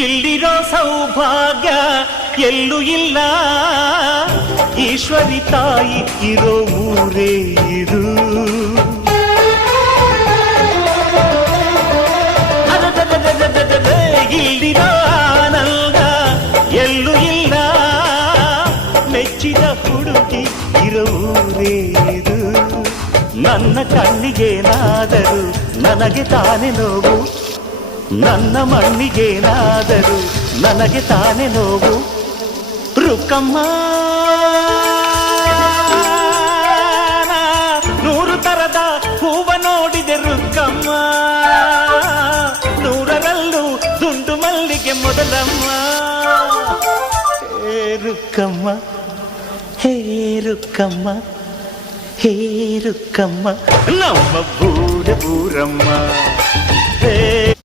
ಇಲ್ಲಿರೋ ಸೌಭಾಗ್ಯ ಎಲ್ಲೂ ಇಲ್ಲ, ಈಶ್ವರಿ ತಾಯಿ ಇರೋ ಊರೇ ಇದು. ಇಲ್ಲಿರೋ ಆನಂದ ಎಲ್ಲೂ ಇಲ್ಲ, ಮೆಚ್ಚಿದ ಹುಡುಗಿ ಇರೋ ಊರೇ ಇದು. ನನ್ನ ಕಣ್ಣಿಗೇನಾದರೂ ನನಗೆ ತಾನೇ ನೋವು, ನನ್ನ ಮಣ್ಣಿಗೇನಾದರೂ ನನಗೆ ತಾನೇ ನೋವು. ರುಕ್ಕಮ್ಮ ನೂರು ತರದ ಹೂವ ನೋಡಿದೆ ರುಕ್ಕಮ್ಮ, ನೂರರಲ್ಲೂ ದುಂಡು ಮಲ್ಲಿಗೆ ಮೊದಲಮ್ಮ. ಹೇ ರುಕ್ಕಮ್ಮ, ಹೇ ರುಕ್ಕಮ್ಮ, ಹೇ ರುಕ್ಕಮ್ಮ, ನಮ್ಮ ಬೂರಮ್ಮ. ಹೇ